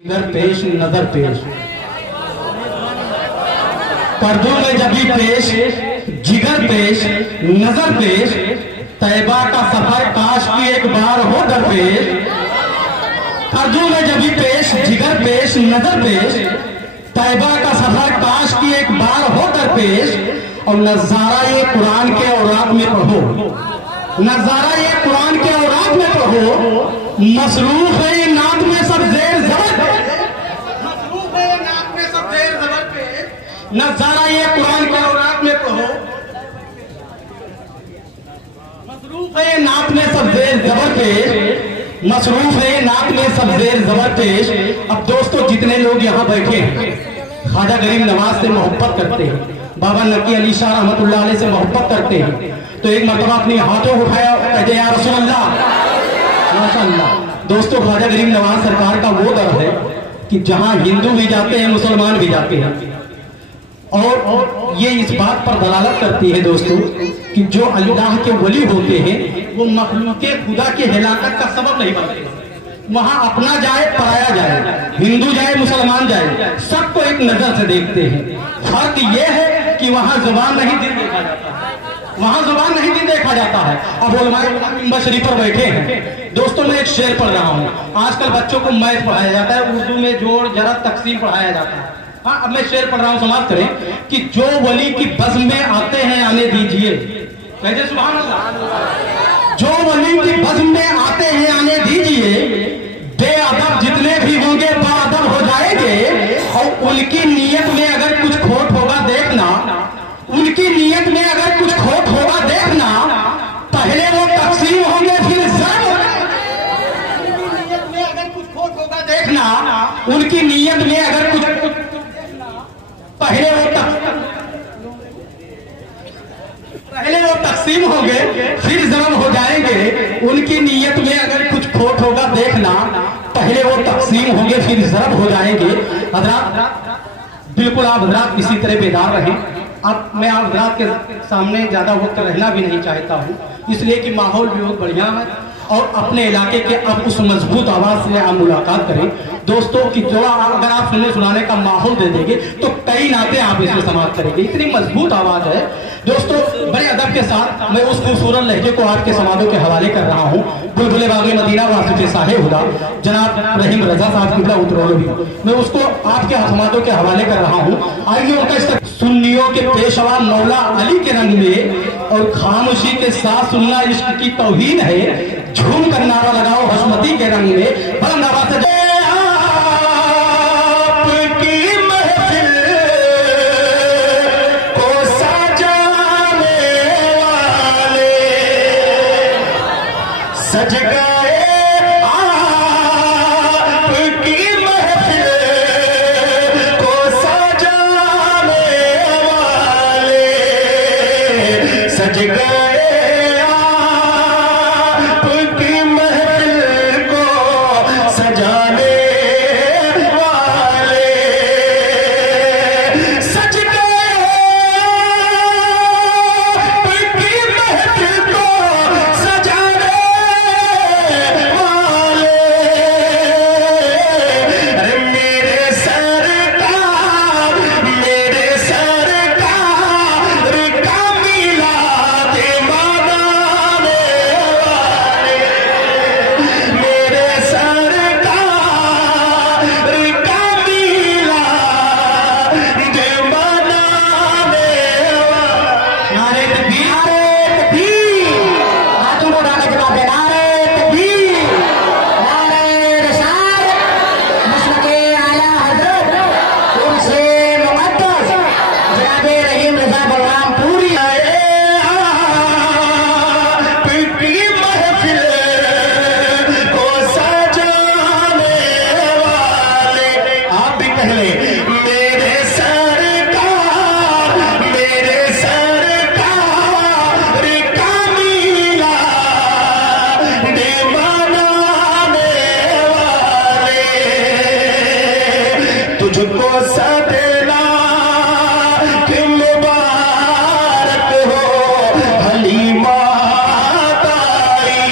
जिगर पेश नजर पेश, पर्दों में जभी पेश जिगर पेश नजर पेश, तैबा का सफर काश की एक बार हो दरपेश। पर्दों में जभी पेश जिगर पेश नजर पेश, तैबा का सफर काश की एक बार हो दरपेश। और नजारा ये कुरान के औरात में पढ़ो, नजारा ये कुरान के औरात में पढ़ो, मसरूफ है ये नात में सब जेर जबर पे, मसरूफ है ये नात में सब जेर जबर पे। नजारा ये कुरान के औरात में पढ़ो, मसरूफ है ये नात में सब जेर जबर पे, मसरूफ है ये नात में सब जेर जबर पेश। अब दोस्तों जितने लोग यहाँ बैठे हैं ख्वाजा गरीब नवाज से मोहब्बत करते हैं, बाबा नकी अली शाह रहमतुल्लाह अलैह से मोहब्बत करते हैं, तो एक मरतबा अपने हाथों उठाया, कहते या रसूल अल्लाह। माशाअल्लाह दोस्तों, ख्वाजा गरीब नवाज सरकार का वो दर है कि जहां हिंदू भी जाते हैं मुसलमान भी जाते हैं, और ये इस बात पर दलालत करती है दोस्तों कि जो अल्लाह के वली होते हैं वो मखलूके खुदा की हिलाकत का सबब नहीं बनते। वहां अपना जाए पराया जाए, हिंदू जाए मुसलमान जाए, सबको एक नजर से देखते हैं। फर्क ये है कि वहां जुबान नहीं दिल देखा जाता है, वहां जुबान नहीं दिल देखा जाता है। अब मिंबर शरीफ पर बैठे हैं दोस्तों, मैं एक शेर पढ़ रहा हूँ। आजकल बच्चों को मैथ पढ़ाया जाता है, उर्दू में जोड़ जरा तकसीम पढ़ाया जाता है। हाँ, अब मैं शेर पढ़ रहा हूँ, समाप्त करें कि जो वली की बज़्म में आते हैं आने दीजिए, कहते सुभान अल्लाह। जो वली की बज़्म में आते हैं आने दीजिए, बेअदब जितने भी होंगे बाअदब हो जाएंगे। और उनकी नीयत में अगर कुछ खोट होगा देखना, उनकी नीयत में अगर कुछ खोट होगा देखना, पहले वो तकसीम होंगे फिर ज़र्ब होंगे। नीयत में अगर कुछ खोट होगा देखना, उनकी नीयत में अगर कुछ पहले वो तकसीम होंगे फिर ज़र्ब हो जाएंगे। उनकी नीयत में अगर कुछ खोट होगा देखना, पहले वो तकसीम होंगे फिर ज़र्ब हो जाएंगे। हज़रात बिल्कुल आप हज़रात इसी तरह बेदार रहें। अब मैं आप हज़रात के सामने ज़्यादा वक्त रहना भी नहीं चाहता हूँ, इसलिए कि माहौल भी बहुत बढ़िया है और अपने इलाके के अब उस मजबूत आवाज़ से आप मुलाकात करें दोस्तों कि जो अगर आप सुनने सुनाने का माहौल दे देंगे तो कई नाते आप इसमें समाप्त करेंगे। इतनी मजबूत आवाज़ है दोस्तों। बड़े अदब के साथ मैं उस खूबसूरत लहजे को आपके समाधों के हवाले कर रहा हूँ। बुलबुले बागे मदीना वासिफ़े साहिब हुदा जनाब रहीम रजा साहब किबला उतरौलवी, मैं उसको आपके समाधों के हवाले कर रहा हूँ। आइए उनका सुन्नियों के पेशवा मौला अली के रंग में और खामोशी के साथ सुनना इश्क की तौहीन है। झूम कर नारा लगाओ हसमती के रंग में, बुलंद आवाज़ से सज गए आपकी महफिल को सजाने वाले, सज गए आपकी महफिल को सजाने वाले, सज गए आपकी महफिल को सजाने तुझको सदेला कि मुबारक हो भली माताई,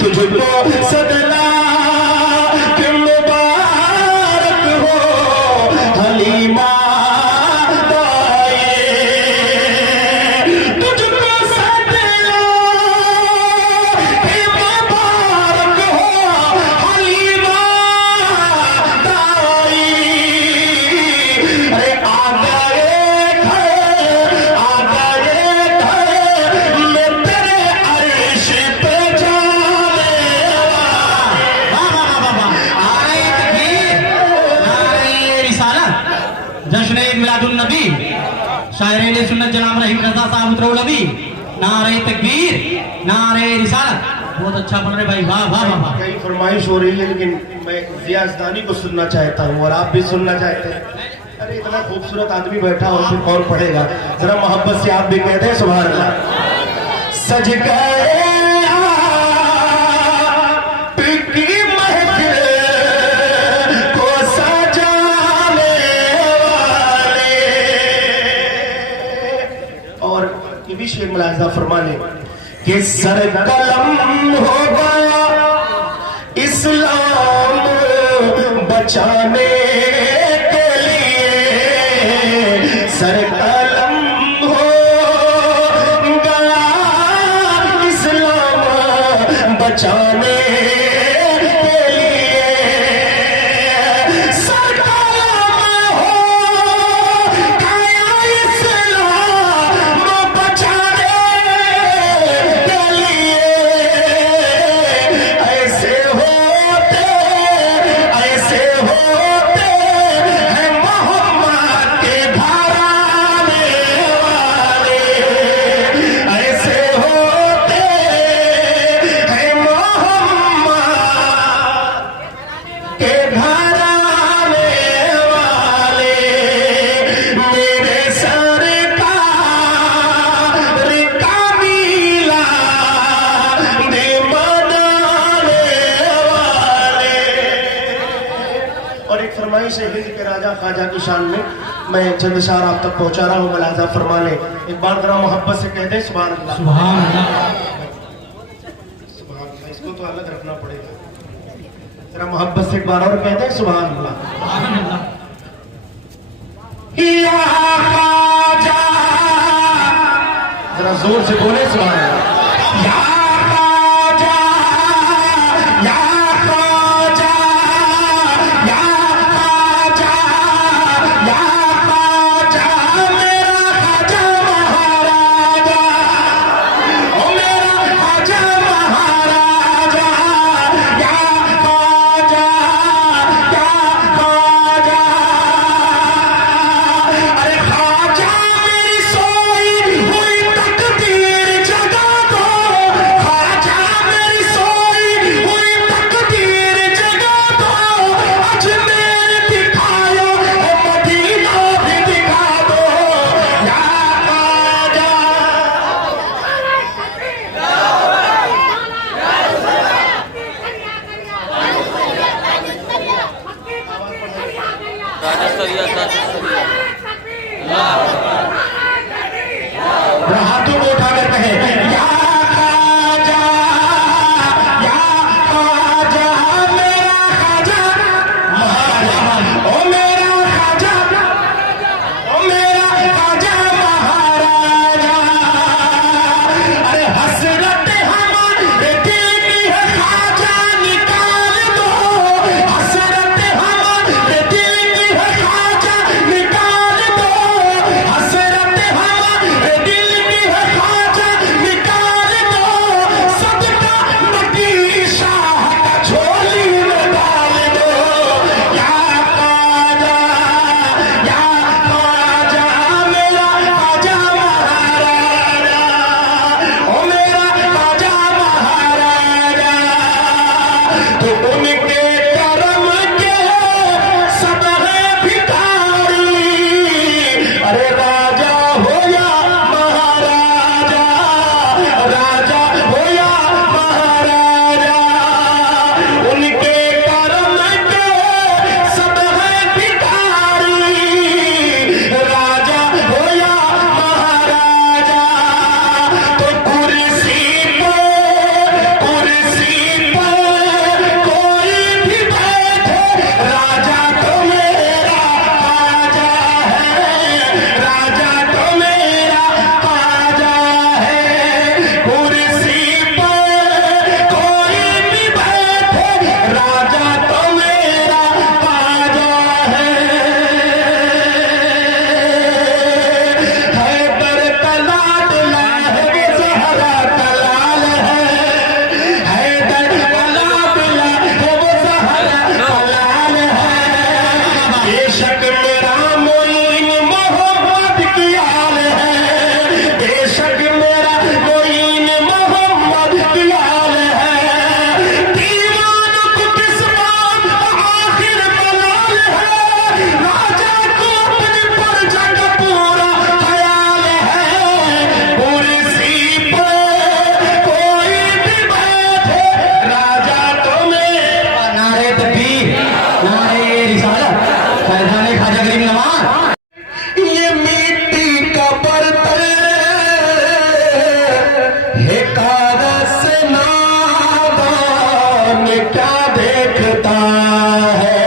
तुझको सदला कि मुबारक जश्न मिलादुन नबी शायरीन सुन्नत जनाब रहीम रजा साहब रौलवी नारे तकबीर नारे रिसालत। बहुत अच्छा बन रहे भाई, वाह वाह वाह। कई फरमाइश हो रही है लेकिन मैं जिया ज़दानी को सुनना चाहता हूँ और आप भी सुनना चाहते हैं। अरे इतना खूबसूरत आदमी बैठा हो फिर कौन पढ़ेगा, जरा मोहब्बत से आप भी कहते हैं सुभान अल्लाह। सज गए शेर मुलाहिजा फरमा ले कि सर कलम हो गया इस्लाम बचाने के लिए, सर कलम हो गया इस्लाम बचाने ख्वाजा की शान में मैं चंद शार आप तक पहुंचा रहा हूँ, मुलाहिजा फरमा ले। एक बार जरा मोहब्बत से कहते हैं सुभान अल्लाह। सुभान अल्लाह, सुभान अल्लाह। इसको तो अलग रखना पड़ेगा, जरा मोहब्बत से एक बार और कहते हैं सुभान अल्लाह। जरा जोर से बोले सुभान अल्लाह। हाथों को उठाकर कहे या ख्वाजा, या ख्वाजा मेरा ख्वाजा महाराजा, ओ मेरा ख्वाजा, ओ मेरा ख्वाजा महाराजा। अरे हसरत हमारे दिल की है ख्वाजा निकाल दो, हसरत हमारे दिल की है ख्वाजा निकाल दो, हसरत फैजाने खाजा गरीब नवाज। ये मिट्टी का बर्तन है कागज नादान क्या देखता है,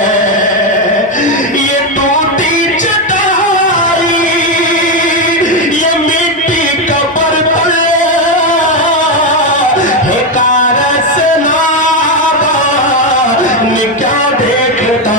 ये टूटी चटाई ये मिट्टी का बर्तन है कागज नादान क्या देखता